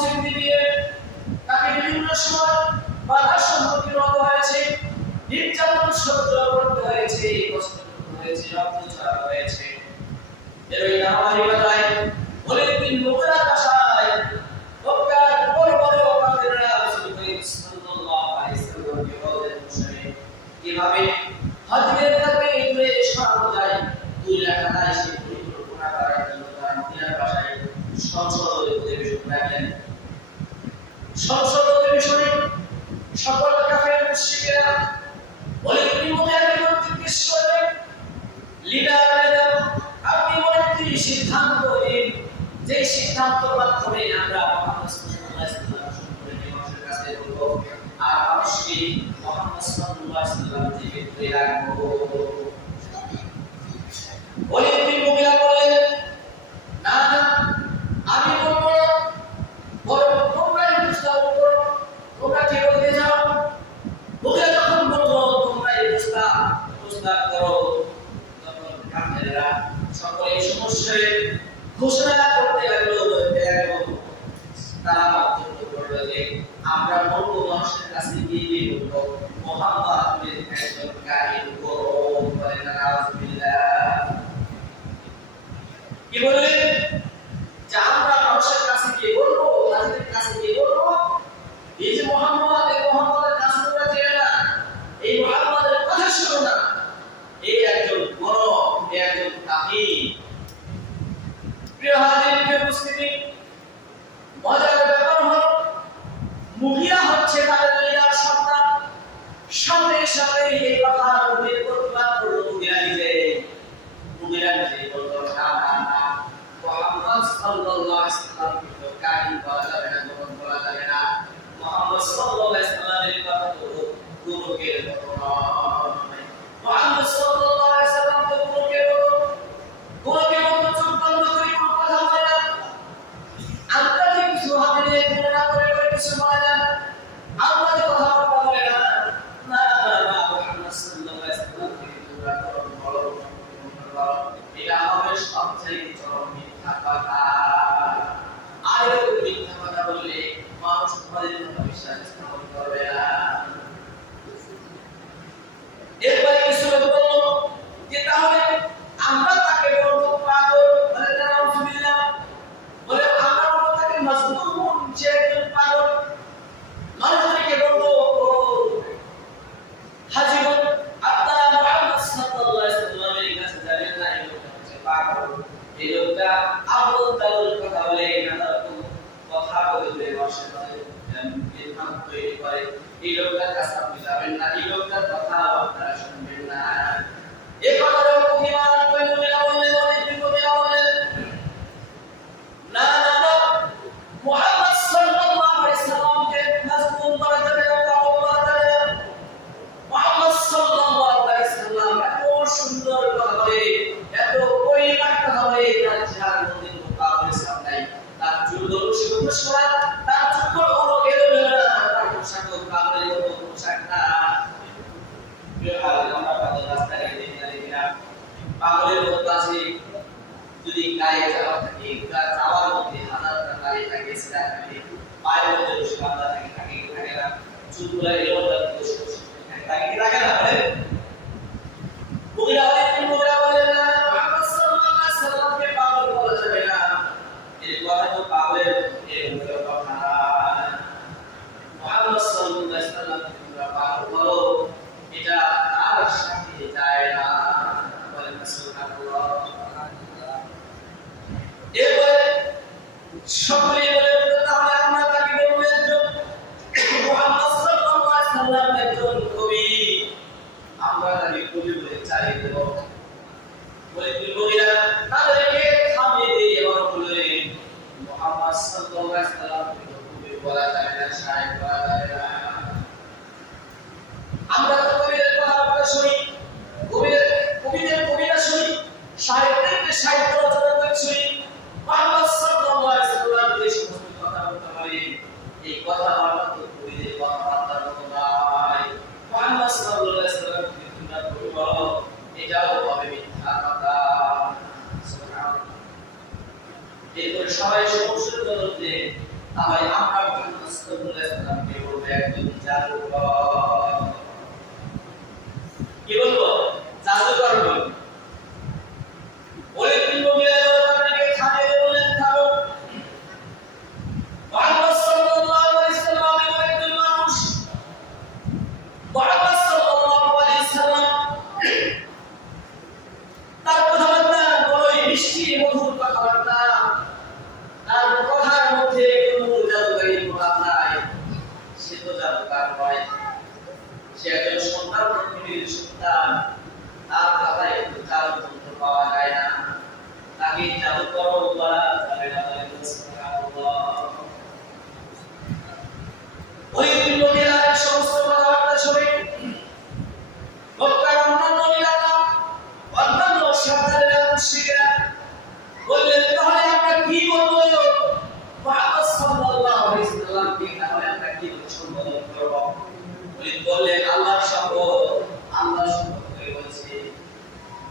স্বীকৃতি দিয়ে তাকে বিভিন্ন সময় বাধার সম্মুখীন হতে হয়েছে, নির্যাতন সহ্য করতে হয়েছে, কষ্ট করতে হয়েছে, রক্ত ঝরাতে হয়েছে। এরই ধারাবাহিকতায় অনেক দিন মুগিরা ভাষায় মক্কার বড় বড় কাফেররা রাসূলুল্লাহ সাল্লাল্লাহু আলাইহি ওয়াসাল্লামকে বলেন কিভাবে হাদিদের থেকে দূরে সরানো যায়, দুই রাখা সেই পরিকল্পনা করার জন্য তারা মদিনার ভাষায় সংসদ অধিবেশন রাখলেন। সংসদ অধিবেশনে সকল কাফের মুশরিকরা ওয়ালিদ মুগিরাকে জিজ্ঞেস করলেন, লিডার আপনি বলেন তিনি সিদ্ধান্ত নিন, যে সিদ্ধান্তের মাধ্যমে আমরা মুহাম্মদ সাল্লাল্লাহু আলাইহি ওয়াসাল্লাম সম্পর্কে মানুষের কাছে বলবো আর মানুষকে মুহাম্মদ সাল্লাল্লাহু আলাইহি ওয়াসাল্লাম থেকে দূরে রাখবো। ওয়ালিদ মুগিরা বললেন, না না, আমি বলবো বরং তোমরাই প্রস্তাব করো, তোমরা কি বলতে চাও? মুগিরা যখন বলল তোমরাই প্রস্তাব করো, তখন কাফেররা সকলে এই সমস্যার ঘোষণা করতে লাগলো, বলতে লাগলো। তারা বক্তব্য করলো যে আমরা বলবো মানুষের কাছে গিয়ে বলবো মুহাম্মদের একজন কাহিল গো, বলেন আউযুবিল্লাহ। কি বললেন? যে আমরা মানুষের কাছে গিয়ে বলবো, তাদের কাছে গিয়ে বলবো এই যে মুহাম্মদের কাছে তোমরা চেয়ে না, এই মুহাম্মদের কথা শোনো না, এই একজন বড়, এই একজন কাহিল। প্রিয় হাজিরিন উপস্থিতি, মজার ব্যাপার হলো মুগিরা হচ্ছে তাদের লিডার সন্তান। সাথে সাথে এই কথার মধ্যে প্রতিবাদ করলো মুগিরা নিজে বলল, না না না, মুহাম্মদ সাল্লাল্লাহু আলাইহি ওয়াসাল্লামকে তো কাহিল বলা যাবে না, গোপন বলা যাবে না। মুহাম্মদ সাল্লাল্লাহু আলাইহি ওয়াসাল্লামের কথা তো গুরুকের মতো নয়। মুহাম্মদ সাল্লাল্লাহু আলাইহি ওয়াসাল্লাম তো গুরুকের মতো চোখ বন্ধ করে কোনো কথা বলে না। আমরা যে কিছু হাতে নিয়ে তুলনা করে কিছু বলে না, আমরা যে কথাবার্তা বলে না, না না না, মুহাম্মদ সাল্লাল্লাহু আলাইহি ওয়াসাল্লামকে তোমরা বলো, এটা হবে সবচেয়ে চরম মিথ্যা কথা। আর এই মিথ্যা কথা বললে মানুষ তোমাদের কথা বিশ্বাস স্থাপন করবে না। এরপরে কিছু লোক বলল যে তাহলে আমরা তাকে বলবো পাগল, বলে না আউযুবিল্লাহ, বলে আমরা বলবো তাকে মজনুন, সে একজন পাগল। মানুষকে বলবো হাজিবন, আপনারা মুহাম্মদ সাল্লাল্লাহু আলাইহি ওয়াসাল্লামের কাছে যাবেন না, এই লোকটা হচ্ছে পাগল, এই লোকটা আবুল তাউল কথা বলে, নানা রকম কথা বলে মানুষের মধ্যে বিভ্রান্ত তৈরি করে। এই লোকটার কাছে আপনি যাবেন না, এই লোকটার কথা আপনারা শুনবেন না। এই কথা যখন প্রতিবাদ করে মুগিরা বললেন, না না না, মুহাম্মদ সাল্লাল্লাহু আলাইহি ওয়াসাল্লামকে মজবুত করা যাবে না, পাগল করা যাবে না। মুহাম্মদ সাল্লাল্লাহু আলাইহি ওয়াসাল্লাম এত সুন্দর কথা বলে, এত পরিমাণ কথা বলে, তার চেহারার মধ্যে কোনো পাগলের ছাপ নাই, তার চুল সুন্দর সোনা, তার চুল হলো এলোমেলো, তার পোশাকও পাগলের মতো পোশাক না। আমরা পাগল রাস্তায় দেখি না, পাগলের মতো আছে। যদি গায়ে যাওয়া থাকে, যাওয়ার মধ্যে হাজারটা গায়ে থাকে, সেটা থাকে, পায়ের মধ্যে রশি বাঁধা থাকে না, চুলগুলো এলোমেলো থাকে না, বলে মুগিরা বলেন না, মুহাম্মদ সাল্লাল্লাহু আলাইহি ওয়াসাল্লামকে পাগল বলা যাবে না। এই কথা তো পাগলের কথা না। মুহাম্মদ সাল্লাল্লাহু আলাইহি ওয়াসাল্লামকে তোমরা পাগল বলো, এটা তার সাথে যায় না, বলেন সুবহানাল্লাহ। এরপরে সকলে বলে, তাহলে আমরা তাকে বলবো একজন মুহাম্মদ সাল্লাল্লাহু আলাইহি ওয়াসাল্লাম একজন কবি, আমরা তাকে কবি বলে চালিয়ে দেব। বলে মুগিরা তাদেরকে থামিয়ে দিয়ে এবার বললেন, মুহাম্মদ সাল্লাল্লাহু আলাইহি ওয়াসাল্লামকে কবি বলা যায় না, শায়ের বলা যায় না। আমরা তো কবিদের কথা শুনি, কবিদের কবিতা শুনি, সাহিত্যের সাহিত্য রচনা করে শুনি। মুহাম্মদ সাল্লাল্লাহু আলাইহি ওয়াসাল্লাম যে সমস্ত কথাবার্তা বলেন, এই কথাবার্তা তো কবিদের কথাবার্তার মতো নয়। মুহাম্মদ সাল্লাল্লাহু আলাইহি ওয়াসাল্লাম তোমরা কবি বলো, এটাও হবে মিথ্যা কথা। সুবহানাল্লাহ। এরপর সবাই সমস্যার বলতে তাহলে আমরা মুহাম্মদ সাল্লাল্লাহু আলাইহি ওয়াসাল্লামকে বলবো একজন জাদুকর। কি বলবো? জাদুকর বলবো। ওই তিন মহিলা আপনাকে খাবে বলেন খাবো। মুহাম্মদ সাল্লাল্লাহু আলাইহি ওয়াসাল্লাম একজন মানুষ। মুহাম্মদ সাল্লাল্লাহু আলাইহি ওয়াসাল্লাম তার কথাবার্তা বড়ই মিষ্টি মধুর কথাবার্তা। তার কথার মধ্যে কোনো জাদুকারী প্রভাব নাই। সে তো জাদুকর নয়, সে একজন সন্তান পৃথিবীর সন্তান। তার কথায় একটু জাদুতন্ত্র পাওয়া যায় না, তাকে জাদুকর বলা যাবে না। ওই মহিলার সমস্ত কথাবার্তা শুনে মক্কার অন্যান্য এলাকা অন্যান্য সাধারণ মুশরিকরা বললেন, তাহলে আমরা কি বলবো? মুহাম্মদ সাল্লাল্লাহু আলাইহি ওয়াসাল্লামকে তাহলে আমরা কি সম্বোধন করব? বললেন, আল্লাহর শপথ, আল্লাহর শপথ করে বলছি।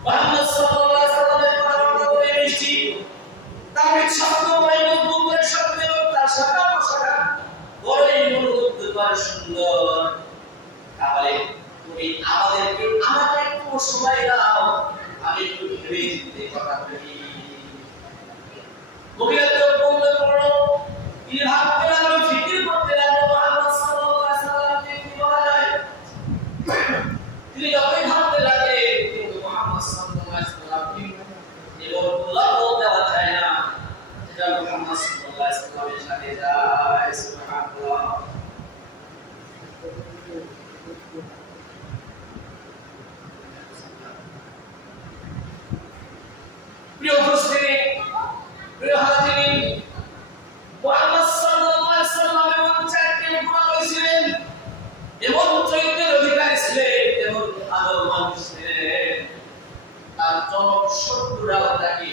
মুহাম্মদ সাল্লাল্লাহু আলাইহি ওয়াসাল্লামের কথাবার্তা বলে মিষ্টি, তার শব্দময় মধুর করে শব্দ, তার শাখা প্রশাখা বড়ই মনোমুগ্ধকর সুন্দর। তাহলে তুমি আমাকে একটু সময় দাও, আমি একটু ভেবে চিন্তে কথা বলি। মহিলাকে বলতে পারো, তিনি ভাবতে লাগলো, ফিকির করতে লাগলো, মুহাম্মদ সাল্লাল্লাহু আলাইহি ওয়াসাল্লামকে কি বলা যায়। তিনি যতই ভাবতে লাগে, কিন্তু মুহাম্মদ সাল্লাল্লাহু আলাইহি ওয়াসাল্লামকে এমন লক্ষ্য দেওয়া যায় না যেটা মুহাম্মদ সাল্লাল্লাহু আলাইহি ওয়াসাল্লামের সাথে যায়। সুবহানাল্লাহ। প্রিয় উপস্থিতি, প্রিয় হাজিরিন, মুহাম্মদ সাল্লাল্লাহু আলাইহি ওয়াসাল্লাম এমন চারটি গুণ ছিলেন, এমন চরিত্রের অধিকারী ছিলেন, এমন ভালো মানুষ ছিলেন। তার জনক শত্রুরাও তাকে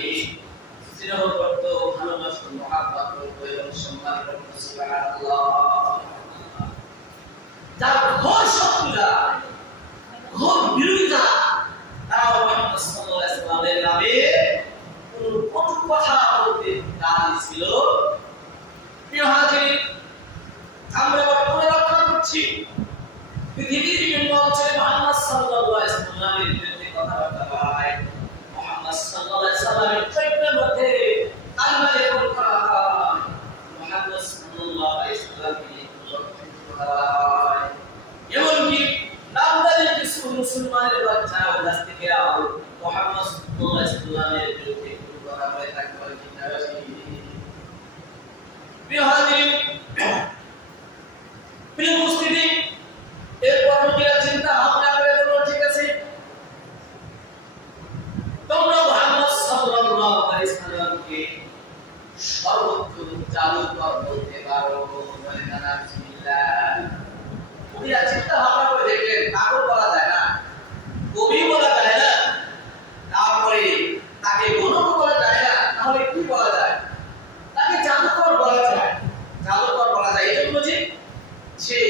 স্নেহ করত, ভালোবাসত, মহব্বত করত এবং সম্মান করত। সুবহানাল্লাহ। যার ঘোর শত্রুরা, ঘোর বিরোধিতা, তারা মুহাম্মদ সাল্লাল্লাহু আলাইহি ওয়াসাল্লামের নামে কোন কটু কথা বলতে রাজি ছিল। প্রিয় হাজিরিন, আমরা বর্তমানে লক্ষ্য করছি পৃথিবীর বিভিন্ন অঞ্চলে মুহাম্মদ সাল্লাল্লাহু আলাইহি ওয়াসাল্লামের বিরুদ্ধে কথাবার্তা বলা হয়। মুহাম্মদ সাল্লাল্লাহু আলাইহি ওয়াসাল্লামের চরিত্রের মধ্যে কালিমা লেখন করা হয়। মুহাম্মদ সাল্লাল্লাহু আলাইহি ওয়াসাল্লামকে কথা বলা হয়। এমনকি নামদারি কিছু মুসলমানের বাচ্চাও কাছ থেকে মুহাম্মদ সাল্লাল্লাহু আলাইহি ওয়াসাল্লামের বিরুদ্ধে কথা বলে থাকে। প্রিয় হাজিরিন, প্রিয় উপস্থিতি, এরপর আমরা চিন্তা ভাবনা করে বলবো, ঠিক আছে, তোমরা মুহাম্মদ সাল্লাল্লাহু আলাইহি ওয়াসাল্লামকে সর্বোত্তম জাদুকর বলতে পারো, বলে না? বিসমিল্লাহ। ওরা চিন্তা ভাবনা করে দেখলেন, কারো বলা যায় না, কবি বলা যায় না, তারপরে তাকে গণক বলা যায় না, তাহলে কি বলা যায়? তাকে জাদুকর বলা যায়। জাদুকর বলা যায় এই জন্য যে সে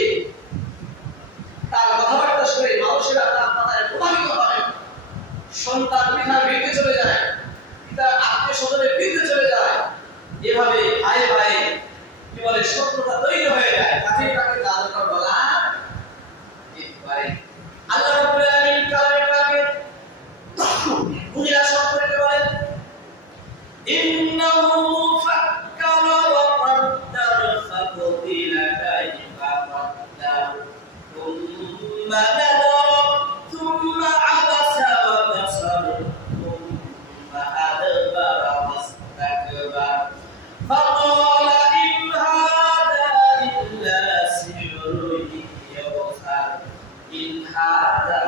তার কথাবার্তা শুনে মানুষেরা তার কথায় প্রভাবিত হয়, সন্তান পিতার বিরুদ্ধে চলে যায়, পিতার আত্মীয় স্বজনের বিরুদ্ধে চলে যায়, এভাবে ভাই ভাই কি বলে শত্রুতা তৈরি হয়ে যায়। কাজেই তাকে জাদুকর বলা যেতে পারে। আল্লাহ রাব্বুল আলামিন কালামে পাকে বুঝিরা সম্পর্কে বলেন, ইন্নাহু ফাক্কারা ওয়া qaddar ফাকুতিলা কাইফা qaddar থুম্মা নাদারা থুম্মা আবাসা ওয়া বাসার থুম্মা আদবারা ওয়াস্তাকবার ফাকালা ইন হাদা ইল্লা সিহরুন ইউসার ইন হাদা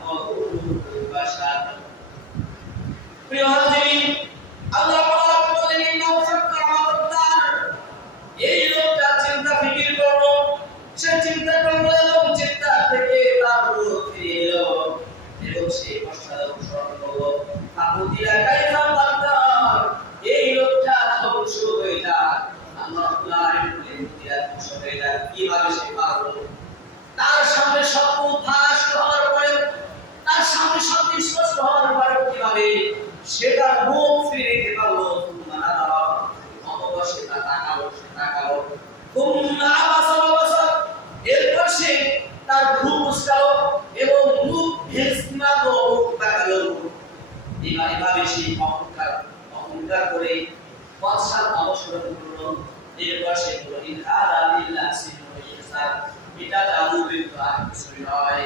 মাওলুদ বাশার। প্রিয় হাজিরিন, আল্লাহ পাক বলেন, ইন্নাহু ফাক্কারা ওয়া qaddar, এই লোকটা চিন্তা ফিকির করলো, সে চিন্তা করলো এবং চিন্তা থেকে তার রূহ ফিরে এলো এবং সে পশ্চাৎ স্মরণ করলো, ফাকুতিলা কাইফা qaddar, এই লোকটা ধ্বংস হয়ে যায়। আল্লাহ রাব্বুল আলামিন বলেন, মুতিরা ধ্বংস হয়ে যায়। কিভাবে সে পারলো? তার সামনে সব উদ্ভাস হওয়ার পরে, তার সামনে সব স্পষ্ট হওয়ার পরে কিভাবে সেটা মুখ ফিরে নিতে পারলো? অথবা সেটা তাকালো। তাকালো কুম্মা আবাসা ওয়াবাসা এরপর সে তার ভ্রু মুচকালো এবং মুখ ভেসনালো তাকালো এভাবে সেই অহংকার করে পশ্চাৎ অবসর করলো এরপর সে বলল ইনহারা লিল্লাহ সিনু ইহসান এটা জাদু বিদ্যা আর কিছুই নয়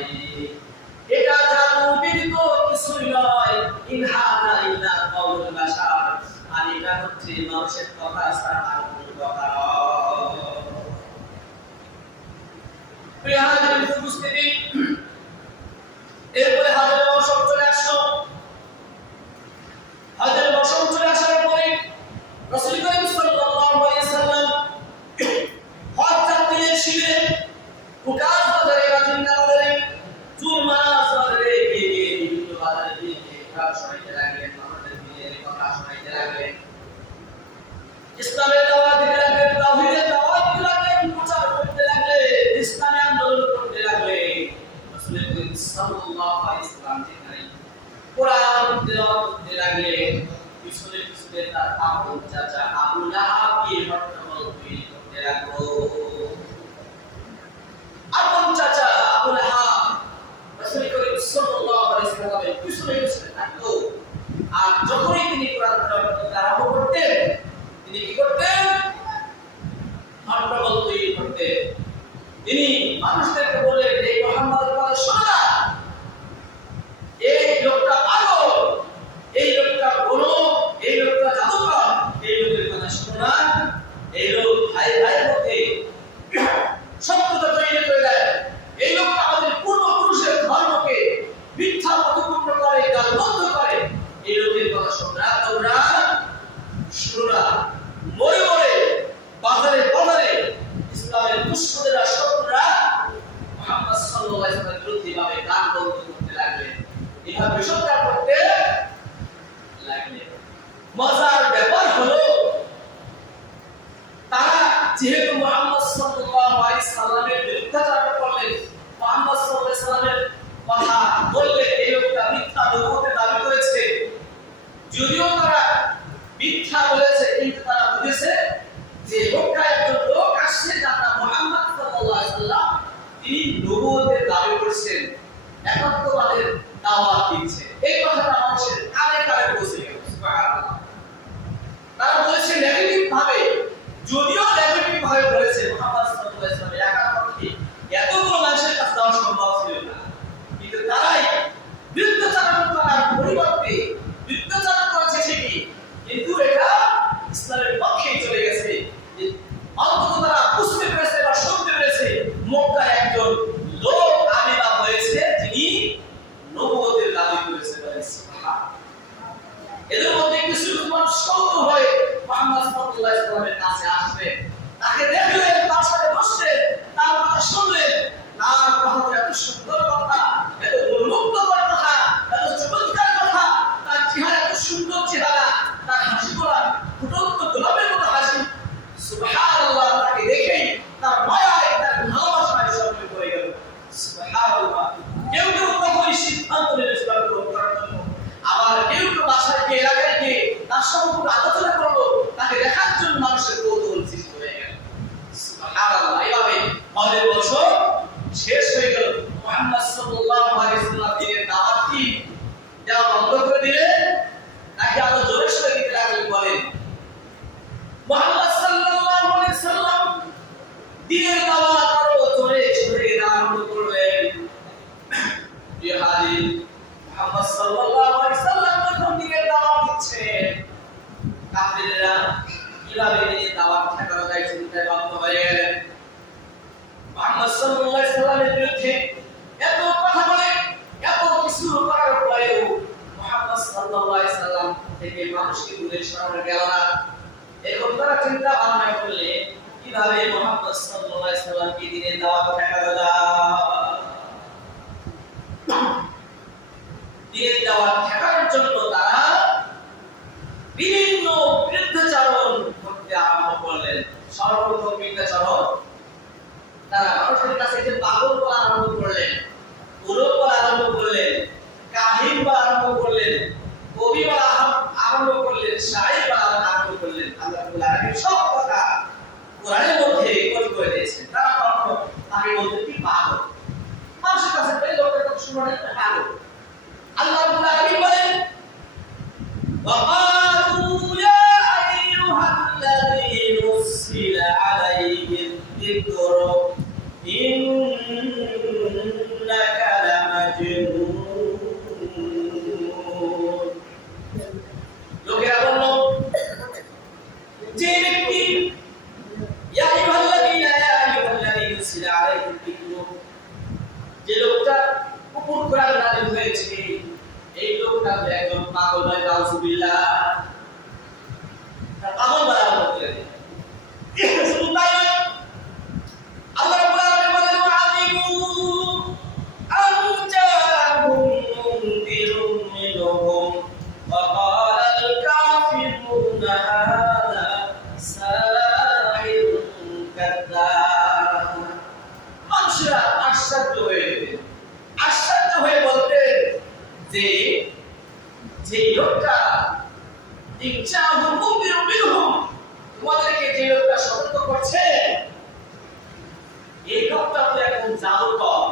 এটা জাদু বিদ্যা কিছুই নয় ইনহারা ইল্লা কাউলুল বাশার আর এটা হচ্ছে মানুষের কথা ছাড়া আর কোনো কথা নয় প্রিয় হাজির উপস্থিতি এরপরে হাজির মৌসুম চলে আসলো হাজির মৌসুম চলে আসার পরে রাসূল করিম সাল্লাল্লাহু আলাইহি সাল্লাম হজ যাত্রীদের শিবিরে উকাস বাজারে রাজিন্দা বাজারে চুরমাস বাজারে গিয়ে বিভিন্ন বাজারে গিয়ে কাজ শোনাইতে লাগলেন আমাদের দিনের কথা শোনাইতে লাগলেন ইসলামের দাওয়াত দিতে লাগলেন তাওহীদের দাওয়াত দিতে লাগলেন প্রচার করতে লাগলেন ইসলামী আন্দোলন করতে লাগলেন রাসূল করিম সাল্লাল্লাহু আলাইহি সাল্লাম যেখানে কোরআন তেলাওয়াত করতে লাগলেন পিছনে পিছনে তার আপন চাচা আবু লাহাবকে হট্টগোল তৈরি করতে লাগলো আপন চাচা আবু লাহাব রাসূল করিম সাল্লাল্লাহু আলাইহি সাল্লামের পিছনে পিছনে থাকতো আর যখনই তিনি কোরআন তেলাওয়াত করতে আরম্ভ করতেন তিনি কি করতেন হট্টগোল তৈরি করতেন তিনি মানুষদেরকে বললেন এই মুহাম্মদের কথা শোনো না এই লোকটা পাগল এই লোকটা বলো এই লোকটা জাদুকর এই লোকের কথা শোনো না এই লোক ভাই ভাই মধ্যে শত্রুতা তৈরি করে দেয় এই লোকটা আমাদের পূর্বপুরুষের ধর্মকে মিথ্যা প্রতিপন্ন করে গালমন্দ করে এই লোকের কথা শোনা তোমরা শোনা মরে মরে বাজারে বাজারে ইসলামের দুশমনেরা শত্রুরা মুহাম্মদ সাল্লাল্লাহু আলাইহি ওয়াসাল্লামের বিরুদ্ধে ভাবে গান বন্ধ করতে লাগলেন এভাবে সরকার করতে লাগলেন মজার ব্যাপার হলো তারা যেহেতু মুহাম্মদ সাল্লাল্লাহু আলাইহি সাল্লামের বিরুদ্ধাচরণ করলেন মুহাম্মদ সাল্লাল্লাহু আলাইহি সাল্লামের কথা বললে এই লোকটা মিথ্যা নবুয়তের দাবি করেছে যদিও তারা মিথ্যা বলেছে কিন্তু তারা বুঝেছে যে লোকটা একজন লোক আসছে যার নাম মুহাম্মদ সাল্লাল্লাহু আলাইহি সাল্লাম তিনি নবুয়তের দাবি করেছেন একাত্মবাদের দাওয়াত দিচ্ছে এই কথাটা মানুষের কানে কানে পৌঁছে গেল সুবহানাল্লাহ তারা বলেছে নেগেটিভ ভাবে যদিও নেগেটিভ ভাবে বলেছে মুহাম্মদ সাল্লাল্লাহু আলাইহি সাল্লামের একাত্মবাদকে এতগুলো মানুষের কাছে দেওয়া সম্ভব ছিল না কিন্তু তারাই বিরুদ্ধাচরণ করার পরিবর্তে বিরুদ্ধাচরণ করেছে ঠিকই কিন্তু এটা ইসলামের পক্ষে চলে গেছে অন্তত তারা বুঝতে পেরেছে বা শুনতে পেরেছে মক্কায় একজন লোক আবির্ভাব হয়েছে যিনি নবুয়তের দাবি করেছে এদের মধ্যে কিছু মানুষ সৌত হয়ে মুহাম্মদ সাল্লাল্লাহু আলাইহি সাল্লামের কাছে আসবে তাকে দেখলেন তার সাথে বসলেন তার কথা শুনলেন তার কথা এত সুন্দর কথা এত উন্মুক্তকর কথা এত চমৎকার কথা তার চেহারা এত সুন্দর চেহারা তার হাসি করা ফুটন্ত গোলাপের মতো হাসি সুবহানাল্লাহ তাকে দেখেই তার মায়ায় তার ভালোবাসায় সঙ্গে পড়ে গেল সুবহানাল্লাহ কেউ কেউ তখনই সিদ্ধান্ত নিল ইসলাম গ্রহণ করার জন্য আবার কেউ কেউ বাসায় গিয়ে এলাকায় গিয়ে তার সম্পর্কে আলোচনা করলো তাকে দেখার জন্য মানুষের কৌতূহল সৃষ্টি হয়ে গেল সুবহানাল্লাহ এইভাবে হজের বছর শেষ হয়ে গেল মুহাম্মদ সাল্লাল্লাহু আলাইহি সাল্লাম দিনের দাওয়াত কি দেওয়া বন্ধ করে দিলেন নাকি আরো জোরে সোরে দিতে লাগলেন বলেন মুহাম্মদ সাল্লাল্লাহু আলাইহি সাল্লাম দিনের দাওয়াত আরো জোরে সোরে দেওয়া আরম্ভ করলেন প্রিয় হাজির মুহাম্মদ সাল্লাল্লাহু আলাইহি সাল্লাম যখন দিনের দাওয়াত দিচ্ছেন কাফেররা কিভাবে দিনের দাওয়াত ঠেকানো যায় চিন্তায় মগ্ন হয়ে গেলেন মুহাম্মদ সাল্লাল্লাহু আলাইহি সাল্লামের বিরুদ্ধে এত কথা বলে এত কিছু করার পরেও মুহাম্মদ সাল্লাল্লাহু আলাইহি সাল্লাম থেকে মানুষকে দূরে সরানো গেল না এখন তারা চিন্তা ভাবনা করলে কিভাবে মুহাম্মদ সাল্লাল্লাহু আলাইহি সাল্লামকে দিনের দাওয়াত ঠেকানো যায় দিনের দাওয়াত ঠেকানোর জন্য তারা বিভিন্ন বিরুদ্ধাচরণ করতে আরম্ভ করলেন সর্বপ্রথম বিরুদ্ধাচরণ তারা মানুষের কাছে যে পাগল বলা আরম্ভ করলেন গুরু বলা আরম্ভ করলেন কাহিন বলা আরম্ভ করলেন কবি বলা আরম্ভ করলেন শায়র বলা আরম্ভ করলেন আল্লাহ সব কথা الذكر إنك لمجنون লোকেরা বলল যে ব্যক্তি ইয়া আইয়ুহাল্লাযীনা নুযিলা আলাইহিম যিকর যে লোকটা উপর কোরআন নাযিল হয়েছে এই লোকটা একদম পাগল হয় নাউযুবিল্লাহ পাগল বলা হচ্ছে শুধু তাই নয় আল্লাহ রাব্বুল আলামিন বলেন ওয়াআযিবু আনজাহুম মুনদিরুম মিনহুম ওয়া ক্বালাল কাফিরুনা হাযা সাহিরুন কাযযাব মানুষরা আশ্চর্য হয়ে বলতে যে লোকটা ইনজাহুম মুনদিরুম মিনহুম তোমাদেরকে যে লোকটা সতর্ক করছে এই লোকটা তো একদম জাদুকর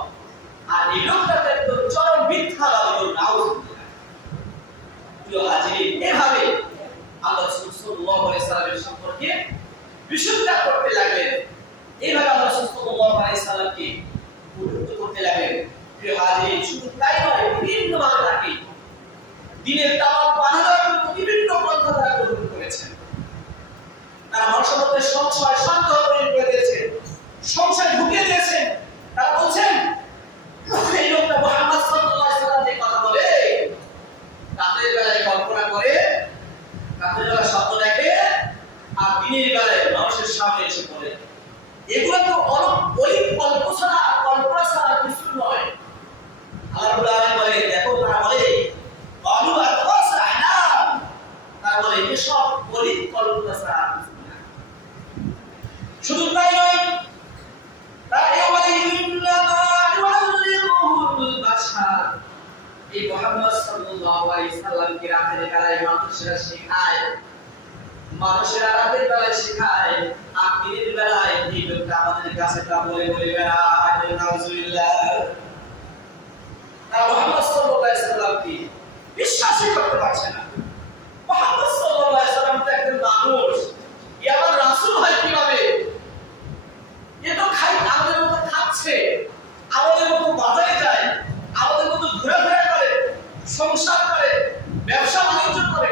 আর এই লোকটা তো একদম চরম মিথ্যাবাদী নাউযুবিল্লাহ প্রিয় হাজির এভাবে আল্লাহ সাল্লাল্লাহু আলাইহি সাল্লামের সম্পর্কে বিশুদ্ধতা করতে লাগলেন এইভাবে আল্লাহ সাল্লাল্লাহু আলাইহি সাল্লামকে উদ্ধৃত করতে লাগলেন প্রিয় হাজির শুধু তাই নয় বিভিন্ন ভাবে তাকে দিনের দাওয়াত বানানোর জন্য বিভিন্ন পন্থা তারা গ্রহণ করেছেন তারা মানুষের মধ্যে সংশয় সন্দেহ তৈরি করে দিয়েছে সংশয় ঢুকিয়ে দিয়েছে তারা বলছেন এই লোকটা মুহাম্মদ সাল্লাল্লাহু আলাইহি সাল্লাম যে কথা বলে রাতের বেলায় কল্পনা করে রাতের বেলায় স্বপ্ন দেখে আর দিনের বেলায় মানুষের সামনে এসে পড়ে এগুলো তো অলিক কল্পনা ছাড়া কিছু নয় আল্লাহ রাব্বুল আলামিন বলে দেখো তারা বলে অলু আতওয়াসানা তারা বলে এসব অলিক কল্পনা ছাড়া শুধু তাই নয় তাই বলে ইন্নামা ইউআল্লিমুহুল বাশার এই মুহাম্মদ সাল্লাল্লাহু আলাইহি সাল্লামকে রাতের বেলায় মানুষেরা শেখায় আর দিনের বেলায় এই লোকটা আমাদের কাছে তা বলে বেড়ায় নাউযুবিল্লাহ তারা মুহাম্মদ সাল্লাল্লাহু আলাইহি সাল্লামকে বিশ্বাসই করতে পারছে না মুহাম্মদ সাল্লাল্লাহু আলাইহি সাল্লাম তো একজন মানুষ ই আবার রাসূল হয় কিভাবে এ তো আমাদের মতো খাচ্ছে আমাদের মতো বাজারে যায় আমাদের মতো ঘোরাফেরা করে সংসার করে ব্যবসা বাণিজ্য করে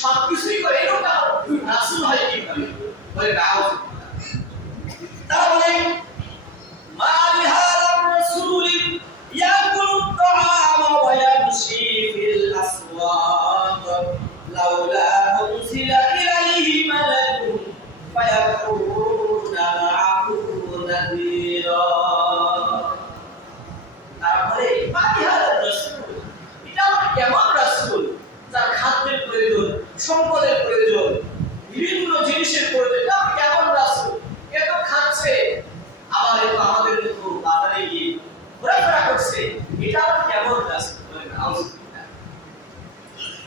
সবকিছুই করে এটা রাসূল হয় কিভাবে বলে নাউযুবিল্লাহ তারা বলে মা লিহাদার রাসূল ইয়াকুলু আত-তাআমা ওয়া ইয়ামশি ফিল আসওয়াক লাউলা উনজিলা ইলাইহি মালাকুন ফায়াকুনা মা'আহু নাযীরা তারপরে মা লিহাদার রাসূল এটা কেমন রাসূল যার খাদ্যের প্রয়োজন সম্পদের প্রয়োজন বিভিন্ন জিনিসের প্রয়োজন এটা কেমন রাসূল এত খাচ্ছে আবার এত আমাদের মতো বাজারে গিয়ে ঘোরাফেরা করছে এটা আবার কেমন রাসূল বলে নাউযুবিল্লাহ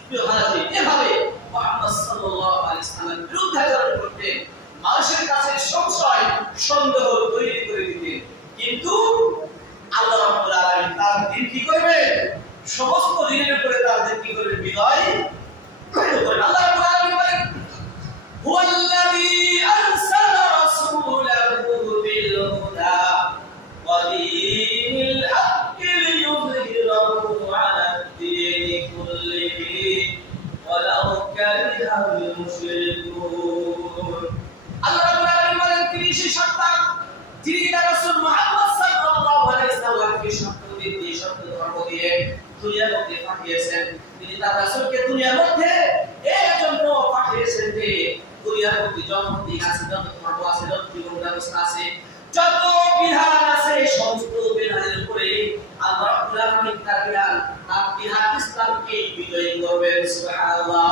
প্রিয় হাজির এভাবে মুহাম্মদ সাল্লাল্লাহু আলাইহি সাল্লাম বিরুদ্ধাচরণ করতেন মানুষের কাছে সংশয় সন্দেহ তৈরি করে দিতেন কিন্তু আল্লাহ রাব্বুল আলামিন তার দিন কি করবে সমস্ত দিনের উপরে তার দিন কি করবে বিজয় আল্লাহ রাব্বুল আলামিন বলেন হুয়াল্লাযী আরসালা রাসূলাহু বিল হুদা ওয়া দীনিল হাক্কি লিইয়ুযহিরাহু আলাদ দীনি কুল্লিহি ওয়ালাউ কারিহাল মুশরিকুন আল্লাহ রাব্বুল আলামিন বলেন তিনি সেই সত্তা যিনি তার রাসূল মুহাম্মদ সাল্লাল্লাহু আলাইহি সাল্লামকে সত্য ধর্ম দিয়ে দুনিয়ার মধ্যে পাঠিয়েছেন তিনি তার রাসূলকে দুনিয়ার মধ্যে এর জন্য পাঠিয়েছেন যে দুনিয়ার মধ্যে যত দিন আছে যত ধর্ম আছে যত জীবন ব্যবস্থা আছে যত বিধান আছে সমস্ত বিধানের উপরে আল্লাহ রাব্বুল আলামিন তার বিধান ইসলামকে বিজয়ী করবেন সুবহানাল্লাহ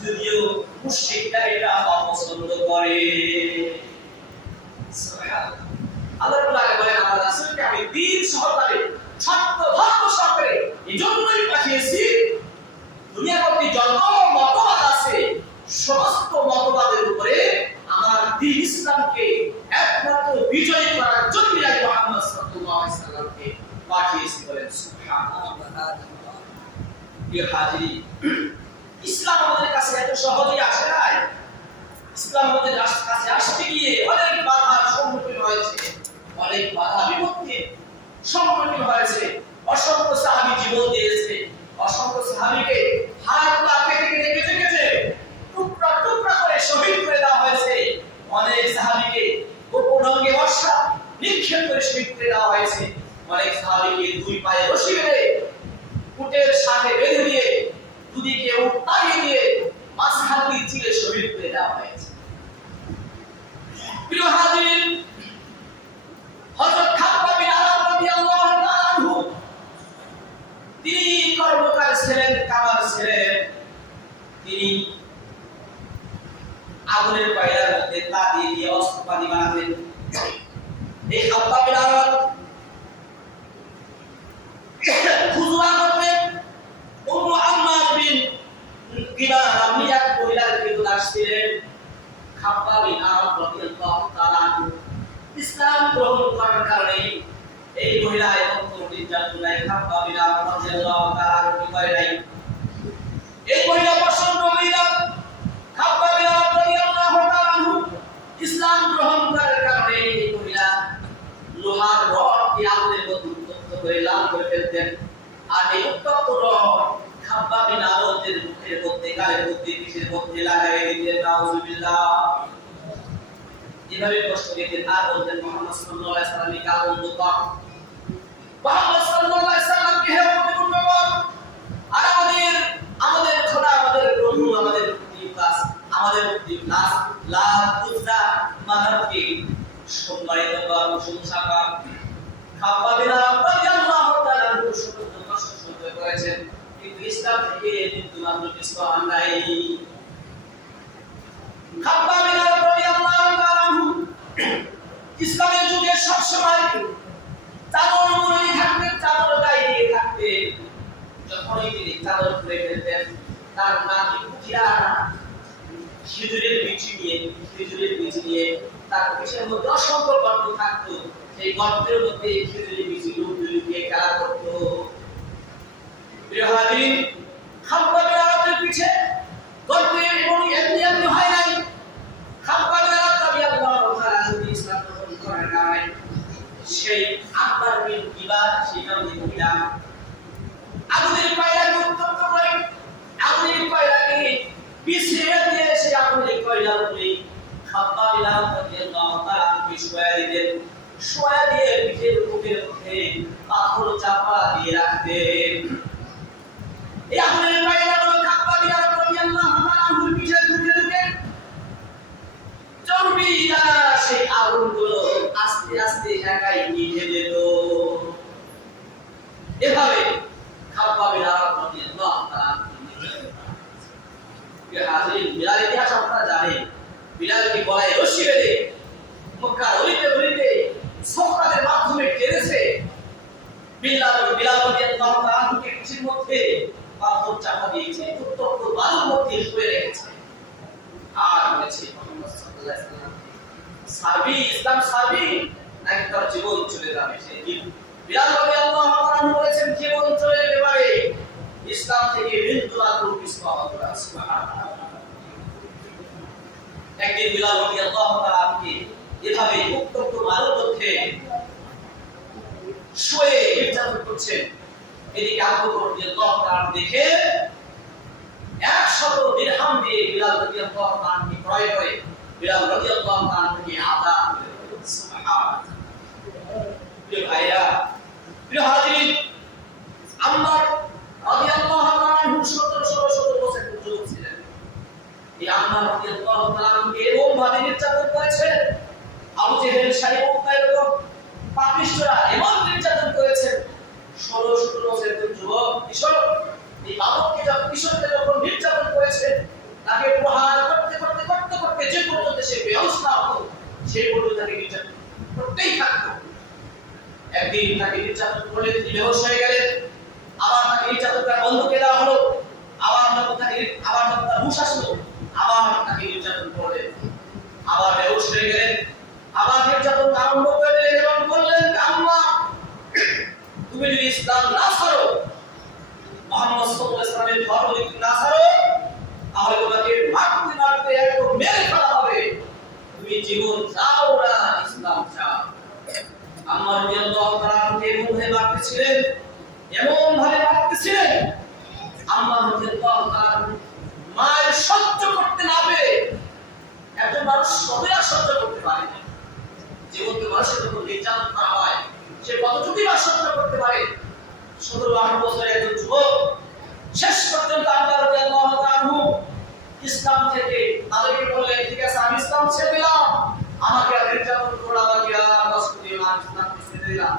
যদিও মুশরিকরা এটা অপছন্দ করে সুবহানাল্লাহ আল্লাহ রাব্বুল আলামিন বলেন আমার রাসূলকে আমি দ্বীন সহকারে সত্য ধর্ম সহকারে এজন্যই পাঠিয়েছি দুনিয়ার মধ্যে যত মতবাদ আছে সমস্ত মতবাদের উপরে আমার দ্বীন ইসলামকে একমাত্র বিজয় করার জন্য আমি মুহাম্মদ সাল্লাল্লাহু আলাইহি সাল্লামকে পাঠিয়েছি বলেন সুবহানাল্লাহ প্রিয় হাজির ইসলাম আমাদের কাছে এত সহজেই আসে নাই ইসলাম আমাদের কাছে আসতে গিয়ে অনেক বাধার সম্মুখীন সাহাবীকে গোপন অঙ্গে বর্ষা নিক্ষেপ করে শহীদ করে দেওয়া হয়েছে। অনেক সাহাবীকে দুই পায়ে রশি বেঁধে উটের সাথে বেঁধে দিয়ে দুদিকে উট তাড়িয়ে দিয়ে মাঝখান দিয়ে চিরে শহীদ করে দেওয়া হয়েছে। প্রিয় হাজির, হযরত খাব্বাব বিন আরাদ রাদিয়াল্লাহু তাআলা আনহু তিনি কর্মকার ছিলেন, কামার ছিলেন। তিনি আগুনের কয়লার মধ্যে তা দিয়ে অস্ত্রপাতি বানাতেন। এই খাব্বাব বিন আরাদ খুজুরা করতেন। উম্মু আম্মার বিন গিলান নামী এক মহিলার বিরুদ্ধে আসছিলেন। খাব্বাব বিন আরাদ রাদিয়াল্লাহু তাআলা ইসলাম গ্রহণ করার কারণে এই মহিলা এবং নির্যাতনায় খাব্বাব বিন আরাদ রাদিয়াল্লাহু তাআলা কি করে নাই। এই মহিলা প্রসন্ন মহিলা খাব্বাব বিন আরাদ রাদিয়াল্লাহু তাআলা ইসলাম গ্রহণ করার কারণে এই মহিলা লোহার রড দিয়ে আগুনের মধ্যে উত্তপ্ত করে লাল করে ফেলতেন। আর এই উত্তপ্ত রড খাব্বাব বিন আরাদের মুখের মধ্যে, গালের মধ্যে, পিঠের মধ্যে লাগাই দিতেন। নাউজুবিল্লাহ। এভাবে কষ্ট দিতেন। আর বলতেন মুহাম্মদ সাল্লাল্লাহু আলাইহি ওয়াসাল্লাম কা বন্ধু কর, মুহাম্মদ সাল্লাল্লাহু আলাইহি ওয়াসাল্লাম কে প্রতিপন্ন কর। আর আমাদের খোদা, আমাদের প্রভু, আমাদের মুক্তিদাস, আমাদের মুক্তিদাস লা তুজা মানারকে সম্মানিত বা প্রশংসা কর। খাব্বাব বিন আরাদ রাদিয়াল্লাহু তাআলা কষ্ট সহ্য করেছেন, কিন্তু ইসলাম থেকে কিন্তু মাত্র কিছু আন নাই। খাব্বাব বিন আরাদ রাদিয়াল্লাহু তাআলা ইসলামের যুগে সবসময় চাদর মুড়ি থাকতেন, চাদর গায়ে দিয়ে থাকতেন। যখনই তিনি চাদর খুলে ফেলতেন, তার নাকি কুঠিয়া খেজুরের বিচি নিয়ে তার পিঠের মধ্যে অসংখ্য গর্ত থাকতো। সেই গর্তের মধ্যে খেজুরের বিচি লুকিয়ে খেলা করতো। প্রিয় হাজির, খাব্বাব বিন আরাদের পিঠে গর্তে এবং এমনি হয় নাই। খাব্বাব বিন আরাদ রাদিয়াল্লাহু তাআলা ইসলাম গ্রহণ করার কারণে সেই আব্বার বিন কিবার সেখান থেকে মহিলা আগুনের কয়লাকে উত্তপ্ত করে আগুনের কয়লাকে পিছিয়ে দিয়ে সেই আগুনের কয়লার উপরে খাব্বাব বিন আরাদ রাদিয়াল্লাহু তাআলা শোয়া দিতেন। শোয়া দিয়ে পিঠের বুকের মধ্যে পাথর চাপা দিয়ে রাখতেন। এই আগুনের কয়লাগুলো খাব্বাব বিন আরাদ রাদিয়াল্লাহু তাআলা পিঠের বুকে ঢুকে চর্বি দ্বারা সেই আগুনগুলো আস্তে আস্তে একাই নিভে যেত। এভাবে খাব্বাব বিন আরাদ রাদিয়াল্লাহু তাআলা বিলাল ইতিহাস আপনারা জানেন। বিলালকে গলায় রশি বেঁধে মক্কার অলিতে গলিতে সফরাদের মাধ্যমে টেনেছে। বিলাল রাদিয়াল্লাহু তাআলাকে পিঠের মধ্যে পাথর চাপা দিয়েছে, উত্তপ্ত বালুর মধ্যে শুয়ে রেখেছে। আর বলেছে মুহাম্মদ সাল্লাল্লাহু আলাইহি ওয়াসাল্লাম সাবি, ইসলাম সাবি, নাকি তার জীবন চলে যাবে। সেই বিলাল রাদিয়াল্লাহু তাআলা বলেছেন জীবন চলে যেতে পারে, ইসলাম থেকে বিন্দু মাত্র কিছু পাওয়া যাবে না। সুবহানাল্লাহ। একদিন বিলাল রাদিয়াল্লাহু তাআলাকে এভাবে উত্তপ্ত বালুর মধ্যে শুয়ে নির্যাতন করছেন। এদিকে আবু বকর রাদিয়াল্লাহু তাআলা দেখে 100 দিরহাম দিয়ে বিলাল রাদিয়াল্লাহু তাআলাকে ক্রয় করে বিলাল রাদিয়াল্লাহু তাআলাকে আদা করে দিলেন। সুবহানাল্লাহ। প্রিয় ভাইরা, প্রিয় হাজিরিন, আম্মার রাদিয়াল্লাহু তাআলা 17 বছর যুবক ছিলেন। এই আম্মার রাদিয়াল্লাহু তাআলাকে এরকম ভাবে নির্যাতন করেছে, আবু জেহেল শারীফ উম্মায়ের পাপিষ্ঠরা এমন নির্যাতন করেছে। 16-17 বছরের যুবক কিশোর, এই বালককে কিশোরকে যখন নির্যাতন করেছে, তাকে প্রহার করতে যে পর্যন্ত সে বেহুশ না হতো, সেই পর্যন্ত তাকে নির্যাতন করতেই থাকতো। একদিন তাকে নির্যাতন করলে তিনি বেহুশ হয়ে গেলেন। আবার তাকে নির্যাতন করা বন্ধ করে দেওয়া হলো। আবার তার হুঁশ আসলো। আবার তাকে নির্যাতন করলেন। আবার বেহুশ হয়ে গেলেন। আবার নির্যাতন আরম্ভ করে দিলেন এবং বললেন, আম্মা তুমি যদি ইসলাম না ছাড়ো, মুহাম্মদ সাল্লাল্লাহু আলাইহি ওয়াসাল্লামের ধর্ম যদি না ছাড়ো, তাহলে তোমাকে মারতে একদম মেরে ফেলা হবে। তুমি জীবন চাও না ইসলাম চাও। আম্মা রাদিয়াল্লাহু তাআলা এমন ভাবে মারতেছিলেন, আম্মা রাদিয়াল্লাহু তাআলা মায়ের সহ্য করতে না পেরে একজন মানুষ কতই আর সহ্য করতে পারে? জীবনকে মানুষের উপর নির্যাতন করা হয়, সে কতটুকুই বা সহ্য করতে পারে? 17-18 বছরের একজন যুবক শেষ পর্যন্ত আল্লাহ রাদিয়াল্লাহু তাআলা ইসলাম থেকে তাদেরকে বললেন, ঠিক আছে আমি ইসলাম ছেড়ে দিলাম, আমাকে আর নির্যাতন করো, আমাকে আর কষ্ট দিও না, ইসলাম ছেড়ে দিলাম।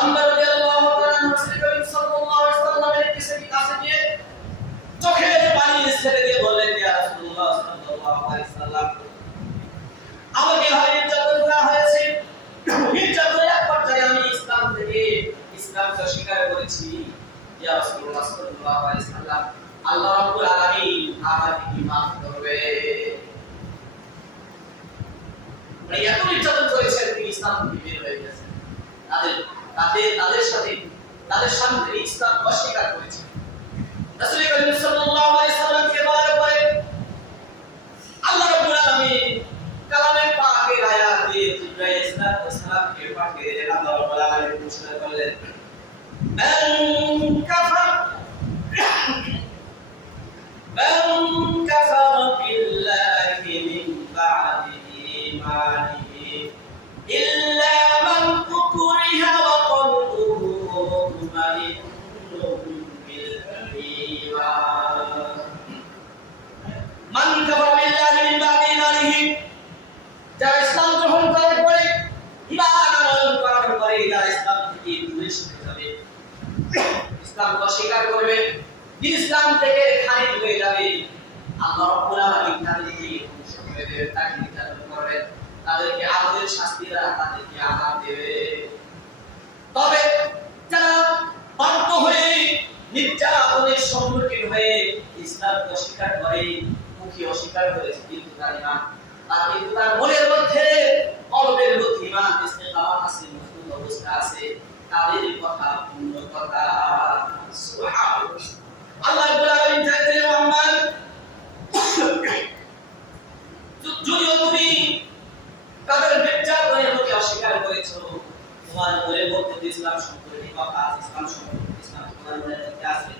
আল্লাহ রাদিয়াল্লাহু তাআলা নবী করিম সাল্লাল্লাহু আলাইহি ওয়াসাল্লামের কাছে গিয়ে চোখের পানি ছেড়ে দিয়ে বললেন, ইয়া রাসূলুল্লাহ সাল্লাল্লাহু আলাইহি ওয়াসাল্লাম, আমাকে ভাই নির্যাতন করা হয়েছে, নির্যাতনের এক পর্যায়ে আমি ইসলাম থেকে ইসলামকে স্বীকার করেছি। ইয়া রাসূলুল্লাহ সাল্লাল্লাহু আলাইহি ওয়াসাল্লাম, আল্লাহ রাব্বুল আলামিন আমাকে কি maaf করবে? মানে এত নির্যাতন করেছেন, তিনি ইসলাম থেকে বের হয়ে গেছেন। তাদের সামনে ইসলাম অস্বীকার করেছেন। রাসূল করিম সাল্লাল্লাহু আলাইহি ওয়াসাল্লামকে বলার পরে আল্লাহ রাব্বুল আলামিন কালামে পাকের আয়াত দিয়ে জিবরাইল সালামকে পাঠিয়ে দিলেন। আল্লাহ রাব্বুল আলামিন ঘোষণা করলেন, من كفر بالله من بعد إيمانه إلا من أكره وقلبه مطمئن بالإيمان من كفر بالله من بعد إيمانه যারা ইসলাম গ্রহণ করার পরে ঈমান আনয়ন করার পরে যারা ইসলাম থেকে দূরে সরে যাবে, ইসলাম অস্বীকার করবে, ইসলাম থেকে খারিজ হয়ে যাবে, আল্লাহ রাব্বুল আলামিন তাদেরকে ধ্বংস করে দেবেন, তাকে নির্যাতন করবেন, তাদেরকে আযাবের শাস্তি দ্বারা তাদেরকে আযাব দেবে। তবে যারা বাধ্য হয়ে নির্যাতনের সম্মুখীন হয়ে ইসলামকে অস্বীকার করে, মুখে অস্বীকার করেছে কিন্তু তার ঈমান, কিন্তু তার মনের মধ্যে কলবের মধ্যে ঈমান ইস্তেকামাত আছে, মজবুত অবস্থা আছে, তাদের কথা পূর্ণ কথা। সুবহানাল্লাহ। আল্লাহ রাব্বুল আলামিন চাইতেন, মুহাম্মদ যদিও তুমি তাদের নির্যাতনের প্রতি অস্বীকার করেছো, তোমার মনের মধ্যে ইসলাম সম্পর্কে কথা আছে, ইসলাম সম্পর্কে ইসলাম তোমার মনের মধ্যে আছে,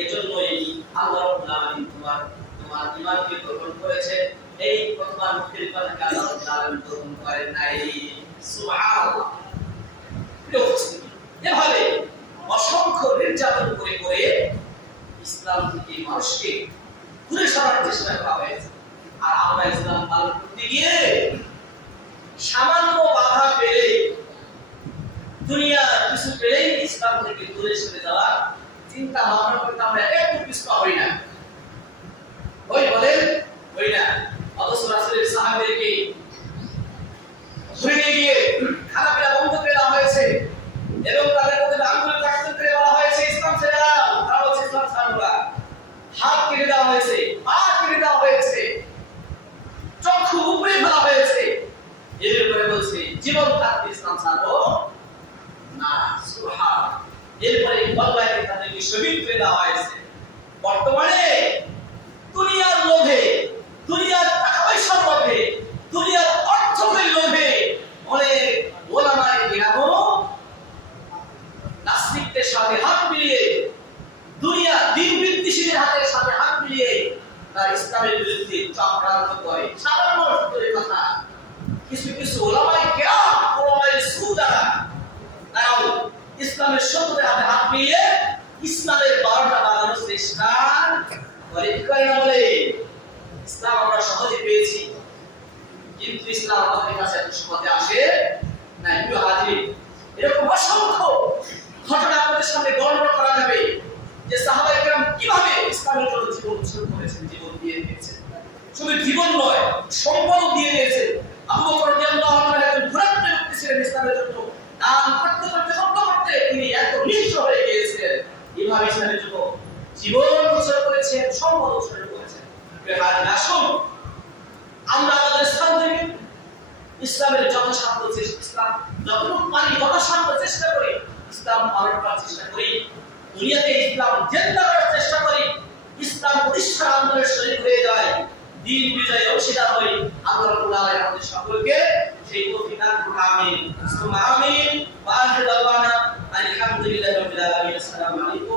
এজন্যই আল্লাহ রাব্বুল আলামিন তোমার ঈমানকে গ্রহণ করেছে। এই তোমার মুখের কথাকে আল্লাহ রাব্বুল আলামিন গ্রহণ করেন নাই। সুবহানাল্লাহ। এভাবে অসংখ্য নির্যাতন করে করে ইসলাম থেকে মানুষকে দূরে সরানোর চেষ্টা করা হয়েছে। আর আমরা ইসলাম পালন করতে গিয়ে সামান্য বাধা পেলে, দুনিয়া কিছু পেলেই ইসলাম থেকে দূরে সরে যাওয়ার চিন্তা ভাবনা করতে আমরা একটু পিছপা হই না। ওই বলেন হই না। অথচ রাসূলের সাহাবীদেরকে ধরে গিয়ে খানাপিনা বন্ধ করে দেওয়া হয়েছে এবং তাদের মধ্যে আঙ্গুল কাটতে করে বলা হয়েছে, ইসলাম ছেড়ে দাও, তারা হচ্ছে ইসলাম ছাড়বা। হাত কেটে দেওয়া হয়েছে, পা কেটে দেওয়া হয়েছে, চক্ষু উপড়ে ফেলা হয়েছে, এরপরে বলছে জীবন থাকতে ইসলাম ছাড়বো না। সুবহানাল্লাহ। এরপরে বলবায় তাদেরকে শহীদ করে দেওয়া হয়েছে। বর্তমানে দুনিয়ার লোভে, দুনিয়ার টাকা পয়সার লোভে, দুনিয়ার অর্থের লোভে অনেক ওলামায়ে কেরাম নাস্তিকদের সাথে হাত মিলিয়ে, দুনিয়া দিন বিদ্বেষীদের হাতের সাথে হাত মিলিয়ে তারা ইসলামের বিরুদ্ধে চক্রান্ত করে। সাধারণ মানুষের কথা, কিছু কিছু ওলামায়ে কেরাম, ওলামায়ে সুদারা, তারাও ইসলামের শত্রুদের হাতে হাত মিলিয়ে ইসলামের 12টা বাজানোর চেষ্টা করে। কয় না বলে ইসলাম আমরা সহজে পেয়েছি, কিন্তু ইসলাম আমাদের কাছে এত সহজে আসে না। প্রিয় হাজির, এরকম অসংখ্য ঘটনা আপনাদের সামনে বর্ণনা করা যাবে যে সাহাবায়ে কেরাম কিভাবে ইসলামের জন্য জীবন উৎসর্গ করেছেন, জীবন দিয়ে দিয়েছেন। শুধু জীবন নয়, সম্পদ দিয়ে দিয়েছেন। আবু বকর রাদিয়াল্লাহু আনহু একজন ঘোরাতে ব্যক্তি ছিলেন ইসলামের জন্য। দান করতে করতে শব্দ করতে তিনি এত নিঃস্ব হয়ে গিয়েছিলেন। এইভাবে ইসলামের জন্য জীবন উৎসর্গ করেছেন, সম্পদ উৎসর্গ করেছেন। আসুন আমরা আমাদের স্থান থেকে ইসলামের যথাসাধ্য ইসলাম যতটুকু পারি যথাসাধ্য চেষ্টা করি ইসলাম পালন করার চেষ্টা করি, দুনিয়াতে ইসলাম জিন্দা করার চেষ্টা করি, ইসলাম প্রতিষ্ঠার আন্দোলনের শরীক হয়ে যায়, দিন বিজয় অংশীদার হই। আল্লাহ রাব্বুল আলামিন আমাদের সকলকে সেই তৌফিক দান করুন। আমিন। সুবহানাল্লাহ। ওয়া আখিরু দাওয়ানা আলহামদুলিল্লাহি রাব্বিল আলামিন। আসসালামু আলাইকুম।